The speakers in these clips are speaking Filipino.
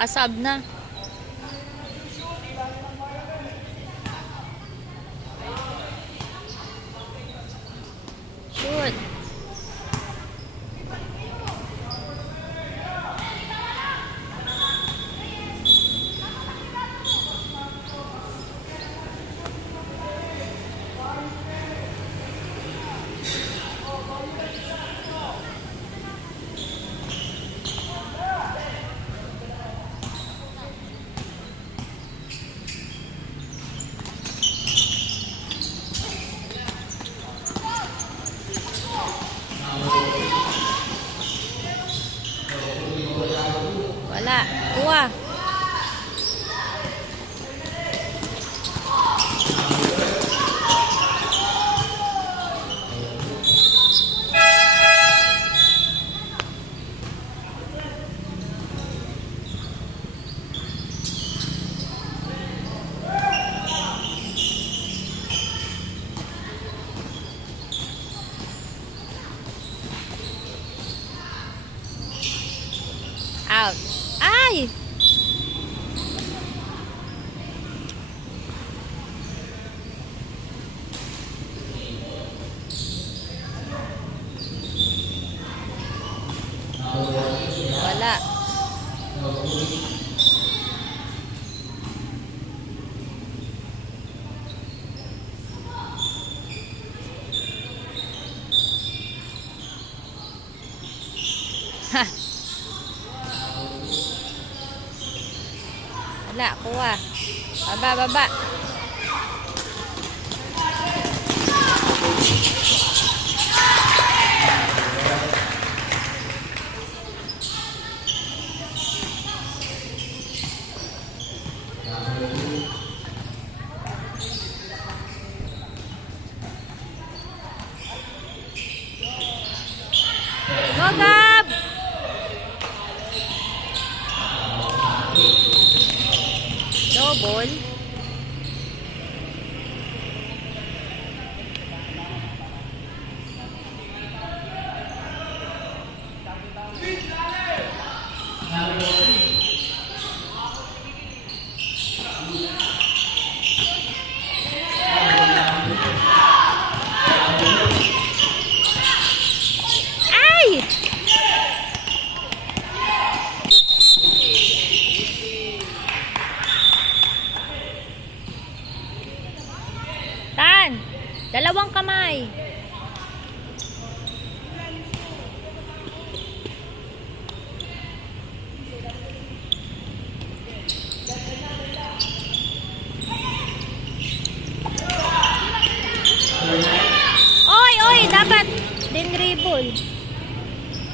Nakasab na. Shoot. Wala. Kuha. Out. Ay! Wala. Ha. Wala, kuha. Baba, baba. Go, Gab! Double. Ay! Tan, dalawang kamay. Oy, oy, dapat din dribble.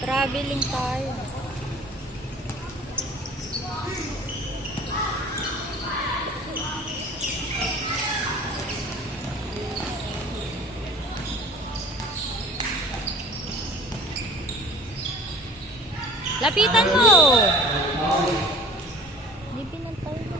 Traveling tayo. Lapitan mo. Hindi pinantay mo.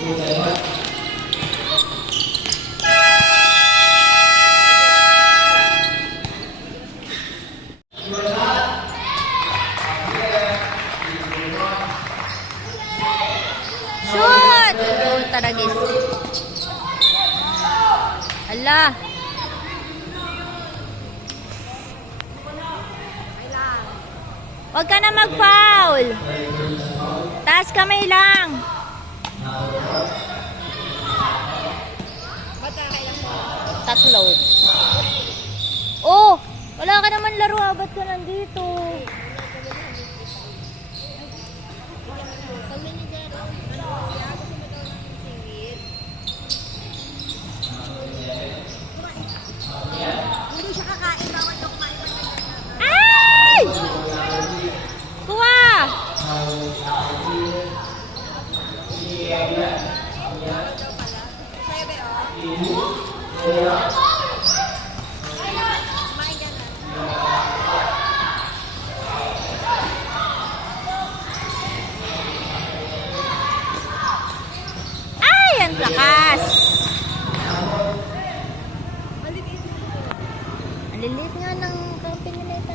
Shoot! Goal Taragis. Ala. Huwag ka na mag-foul. Taas kamay lang. Tatlo. Oh! Wala ka naman laro. Ba't ka nandito? Hindi siya kakain, bawal daw kumain pa niya. Ay! Kuha! Sa'yo ba, oh? Kumain ka na. Ay! Ang lakas! Ang liliit nga ng company na ito.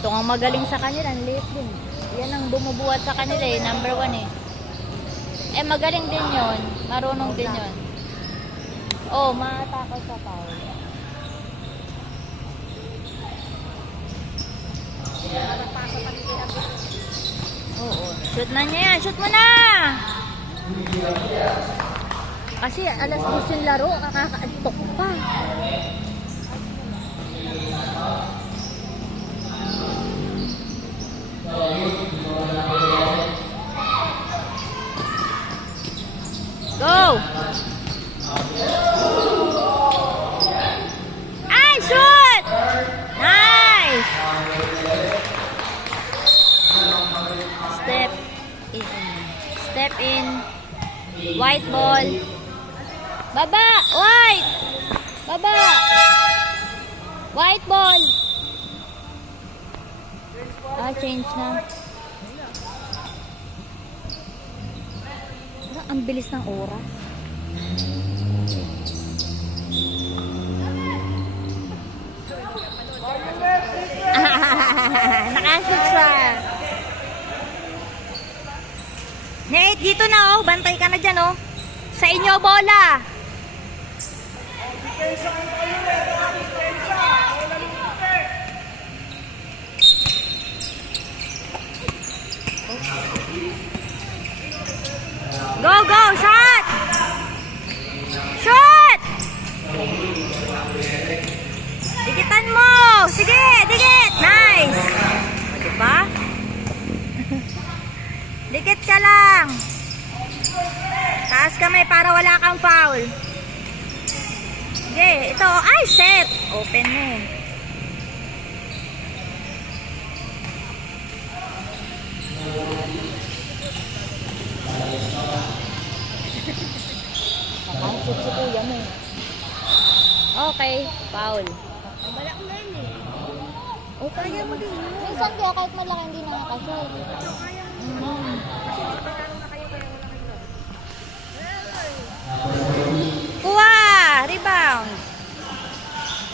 Ito ang magaling sa kanila, ang liit din. Yan ang bumubuhat sa kanila eh, number 1 eh. Eh magaling din yon, marunong din yon. Oh, matakot sa foul. Oo, shoot na niya yan, shoot mo na! Kasi alas 10 yung laro, kakakaantok pa. Go! Ay, shoot! Nice! Step in. Step in. White ball. Baba! White! Baba! White ball! Ah, change na. Ang bilis ng oras. Nakashoot siya. Nate, dito na oh. Bantay ka na dyan oh. Sa inyo bola. Go, go, shot! Shoot! Dikitan mo! Sige, dikit! Nice! O, diba? Dikit ka lang. Taas kamay para wala kang foul. Sige, ito. Ay, set! Open mo. Nakasip si kuya mo. Okay, foul. Balak mo yun eh. Okay, Kaya mo din. minsan kaya kahit malaki hindi nakakashoot. Kaya mo. Mm. Kasi may pagkano na kayo, kaya wala kayo. Kuha! Rebound!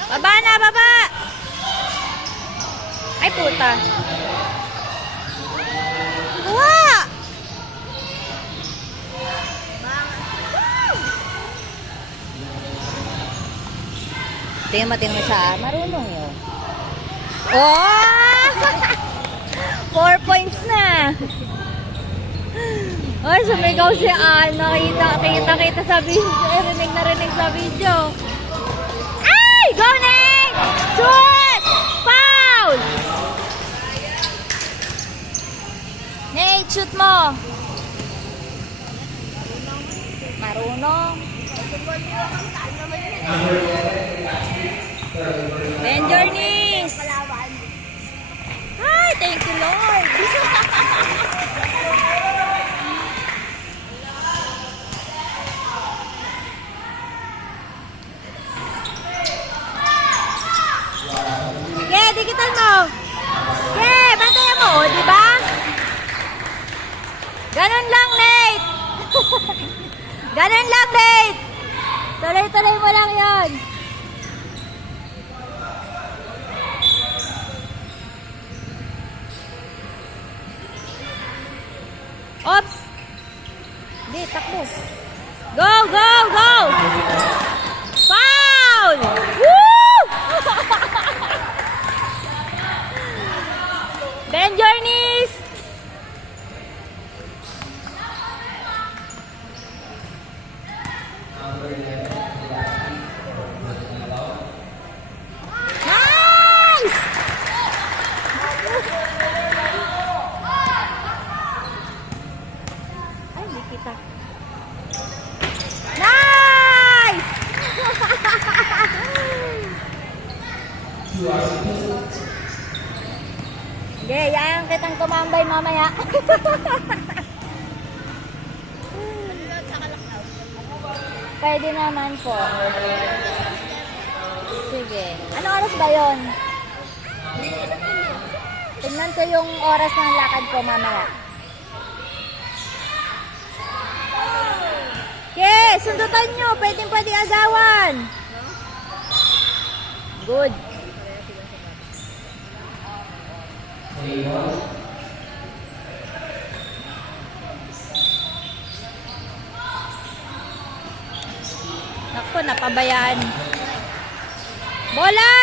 Baba na, baba! Ay, puta. Kuha! Tingnan mo siya. Marunong yun. Oh! 4 points na. Ay, sumigaw si Anna. Kita sa video. Rinig sa video. Ay! Go, Nate! Shoot! Foul! Nate, shoot mo. Marunong. Bend your knees. Ay, thank you, Lord. Sige, dikitan mo. Sige. Ops! Hindi, takbo. Go, go, go! Foul! Woo! Bend your knees! Nice! Ay, hindi kita. Nice! Sige, yan kitang tumambay mamaya. Pwede naman po. Sige. Ano oras ba yun? Tignan ko yung oras ng lakad ko mamaya. Okay, sundutan nyo. Pwede agawan. Good. Naku, napabayaan. Bola!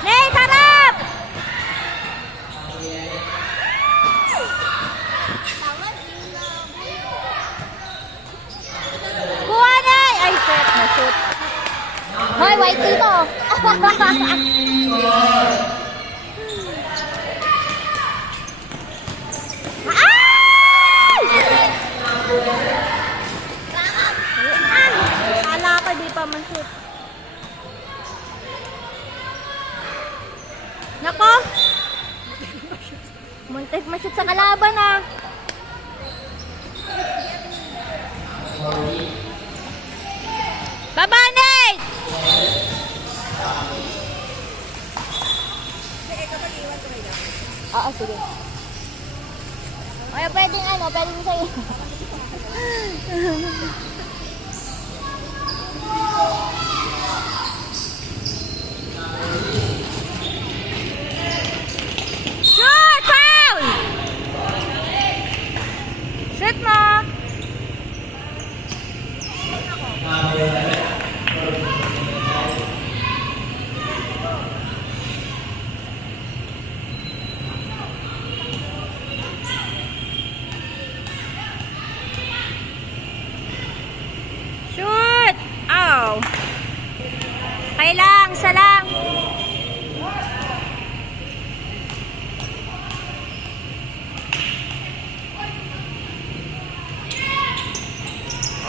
Ney, harap! Kuha, Ney! Ay, shit, na-shoot. Hoy, white dito. Kala ko di pa man-shoot. Nako! Muntik ma-shoot sa kalaban ah. Baba, Nate! Oo, sige. Ay, pwedeng pwedeng sa'yo. Shoot! Foul! Shoot mo! Shoot! Ow! Okay lang, isa lang.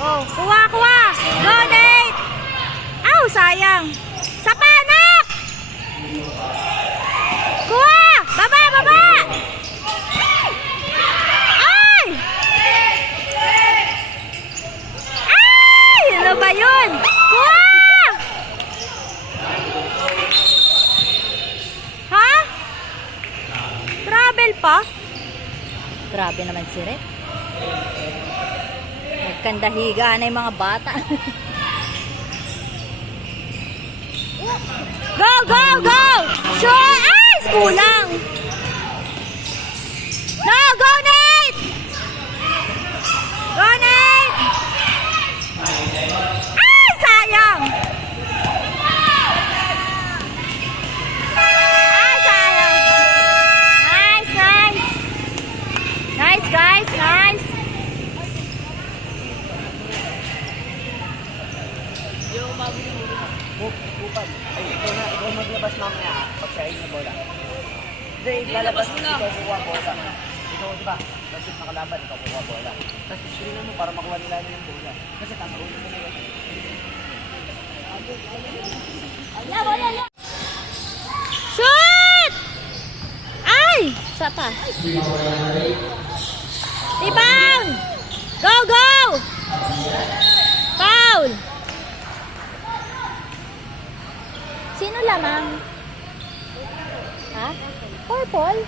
Oh, kuha, kuha! Go, Nate! Aw, sayang! Sa panak! Kuha! Baba, baba! Ay! Ay! Ano ba yun? Kuha! Ha? Travel pa? Grabe naman si Rek. Nagkandahiga na yung mga bata. Go, go, go! Sure! Ay! Kulang! No! Go, Nate! Go, Nate! Ay! Sayang! Ay! Sayang! Nice, nice! Nice, guys! Nice! Bupad. Ay, ikaw maglabas mamaya pagsahin na bola. Hindi, lalabas mo na. Ikaw kuha bola. Ikaw, di ba? Masip na kalaban, ikaw kuha bola. Tapos screen mo para makuha nila yung bola. Kasi tama ulit mo nila. Shoot! Ay! Sapa. Rebound! Go, go! Foul! Sino lamang? Ha? Purple?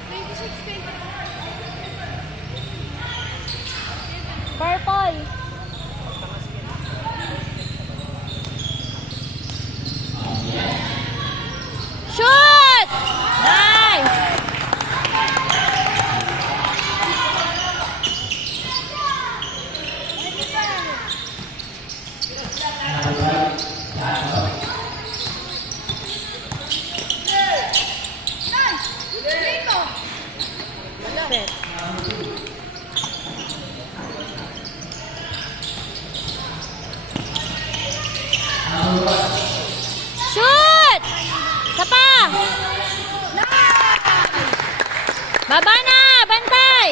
Purple. Shoot! Nice! set. Shoot! Isa pa! Baba na! Bantay!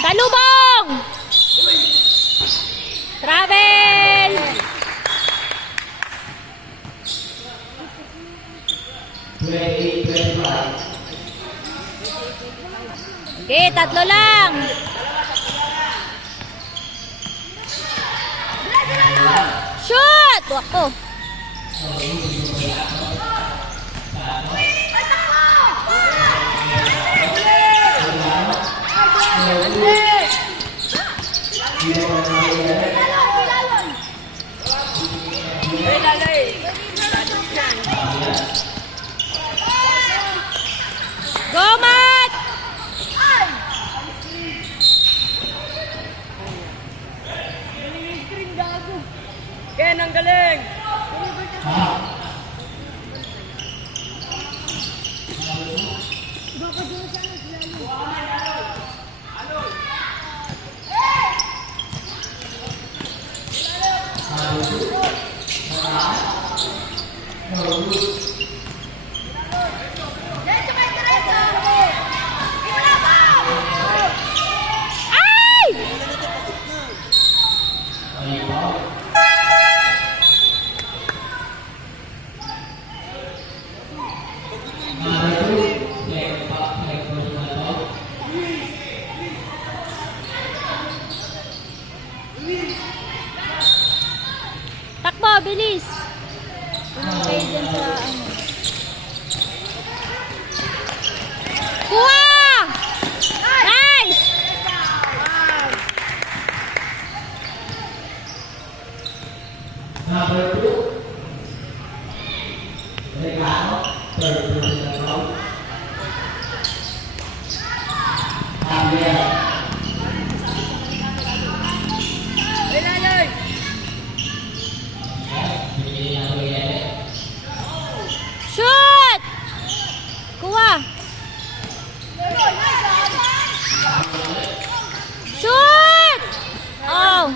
Salubong! Travel! Okay, tatlo lang. Shoot! Wako. Go, Matt! Ken, ang galing! Ay! Takbo, bilis. Okay, dyan sa ano. Kuha! Nice! Shoot! Kuha! Shoot! Oh!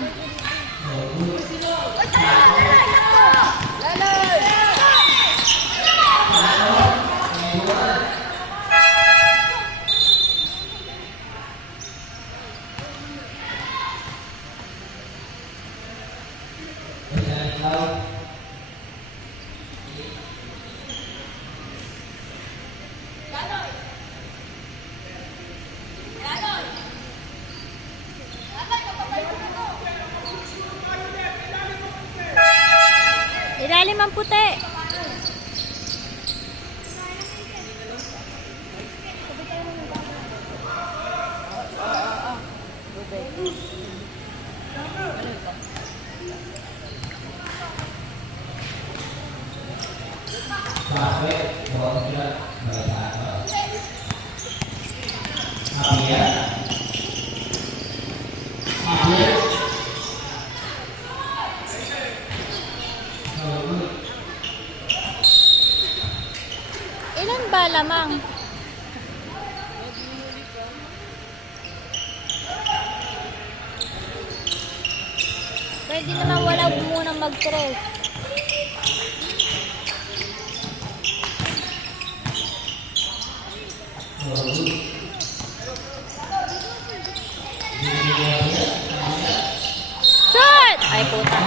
Ilalim ang puti. Ilan ba lamang? Pwede naman wala munang mag-stress. Shot! Ay, puta.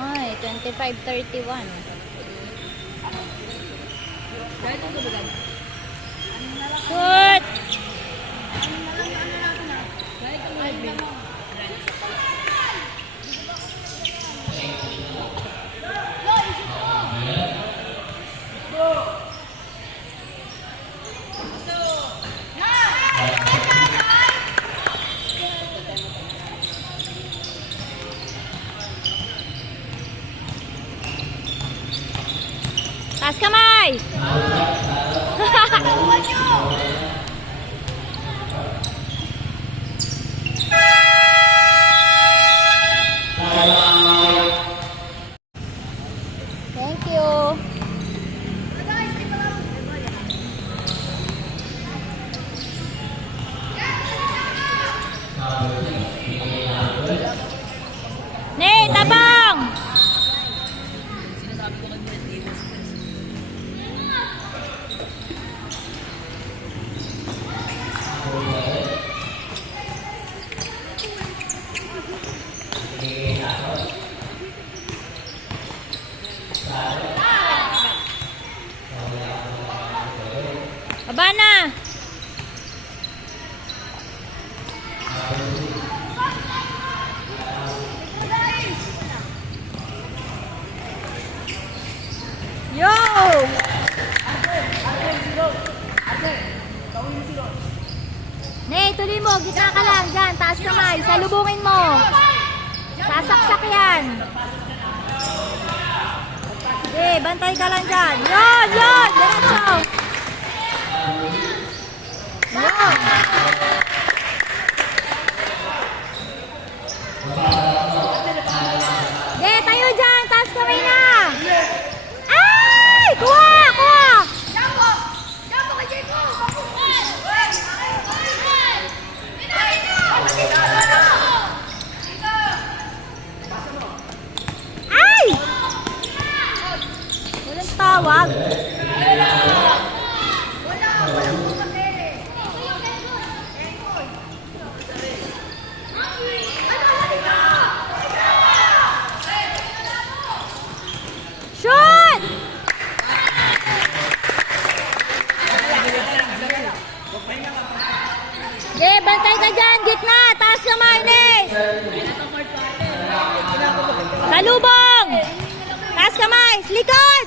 Ay, 25-31. Shoot! Taas kamay! Aba na! Yo! Nay, tuloy mo. Gitna ka lang. Diyan, taas kamay. Salubungin mo. Sasaksak yan. Okay, bantay ka lang dyan. Yon, yon! Diretso! Yon! Okay, tayo dyan. Taas kamay na. Ay! Kuha! Kuha! Ay! Walang tawag. Shoot! Okay, bantay ka dyan. Gitna. Taas kamay, Nes. Salubong! Taas kamay! Likod!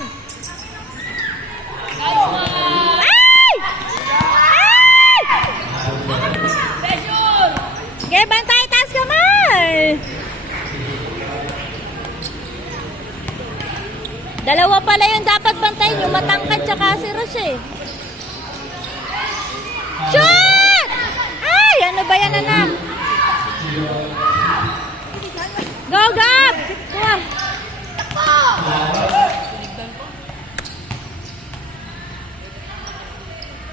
Ay! Ay! Okay, bantay! Taas kamay! Dalawa pala yung dapat bantayin. Yung matangkad tsaka si Rosh eh. Shoot! Ay! Ano ba yan, anak? Go, Gab! Kuha!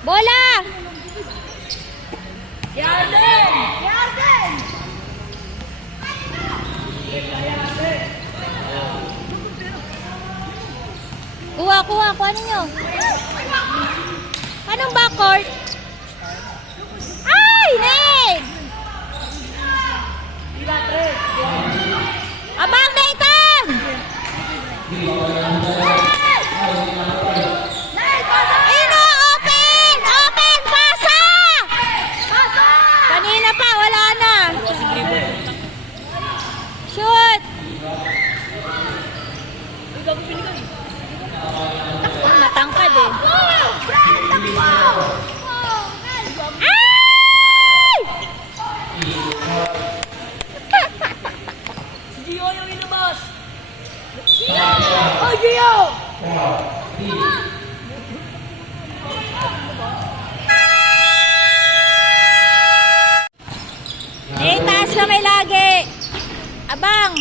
Bola! Yarden! Yarden! Kuha, kuha. Kuha ninyo. Anong backcourt? Ay! Ned! Abang Nathan! Ino, open! Open! Pasa! Kanina pa, wala na. Shoot! Matangkad eh. Ay! Si Gio yung ilabas. Oh, Gio! Eh, taas kamay lagi. Abang!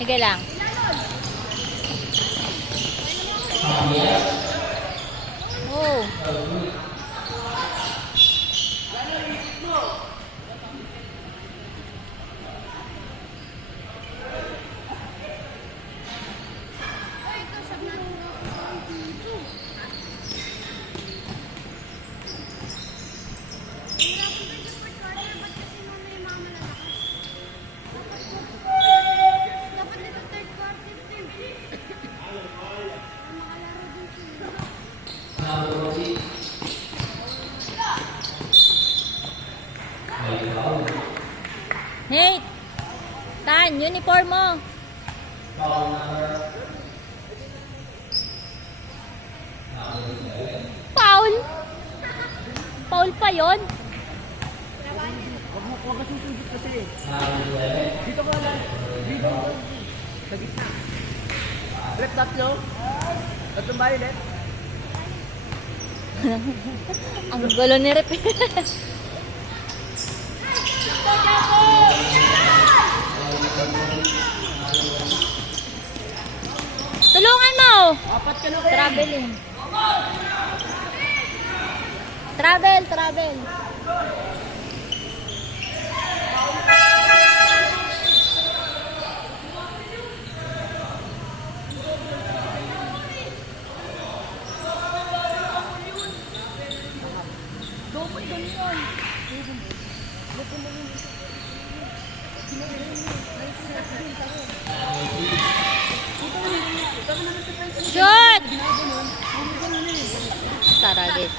Sige lang. Oh. Nate! Tan, uniform mo. Foul? Foul pa yon? Huwag ka susundot kasi. Dito ka lang. Dito. Sa gitna. Rep tatlo. Tatlong violet. Ang gulo ni Rep. Tulungan mo! Apat ka lang. Traveling. Travel, travel. Shoot! Taragis.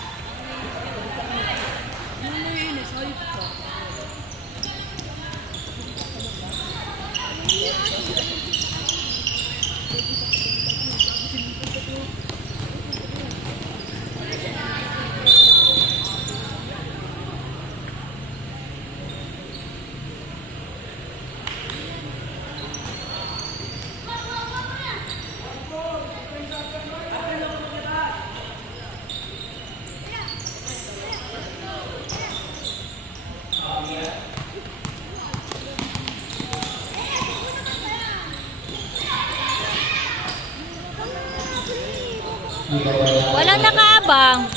Walang nakaabang.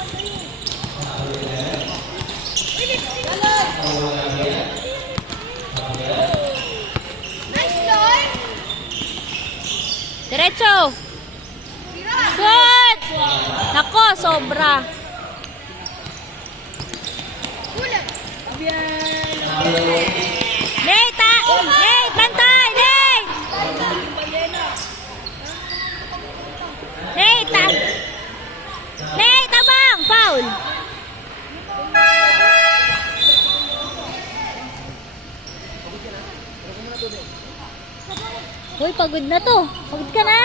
Diretso. Shoot! Nako, sobra. Nate, Nate, bantay, Nate! Nate, Nate, tabang, foul. Hoy, pagod na to. Pagod ka na.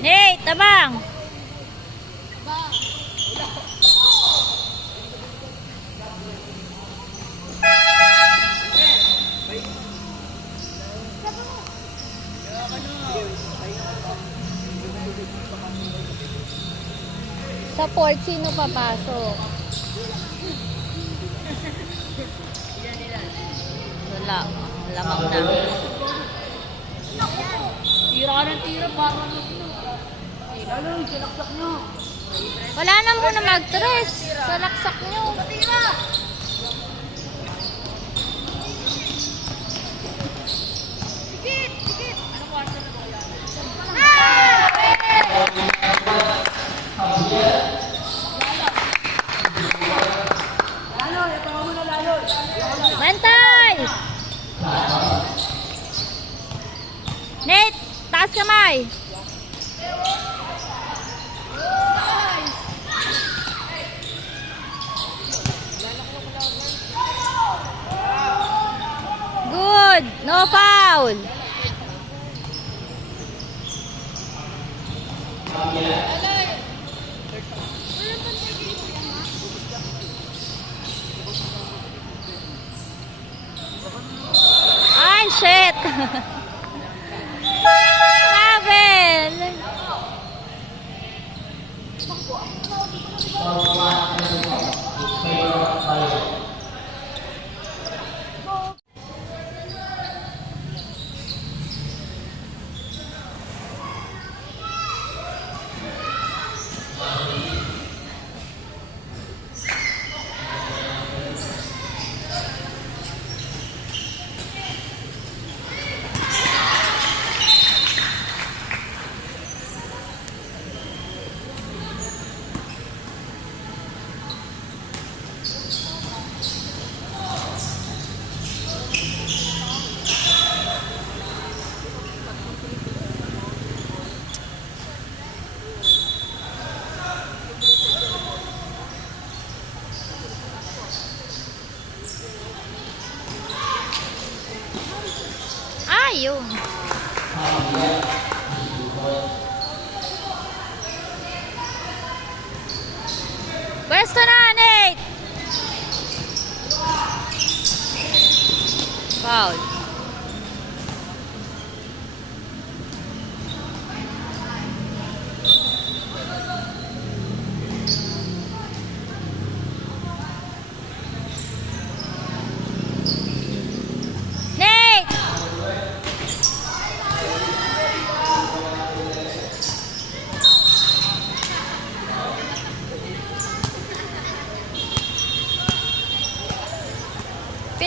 Nate, tabang. Sa port, sino papasok? Wala. Lamang na. Tira ka ng tira para lalo, salaksak nyo. Wala na muna mag-tres. Sa laksak nyo. Dikit, dikit. Ano ko asa na wala? Lalo, ipanga mo na lalo. Bantay! Nate, taas kamay. Good. No foul. Ay, shit. Pavel.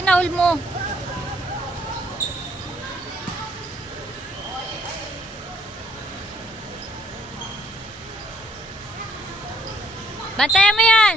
Pinaul mo. Bantayan mo yan.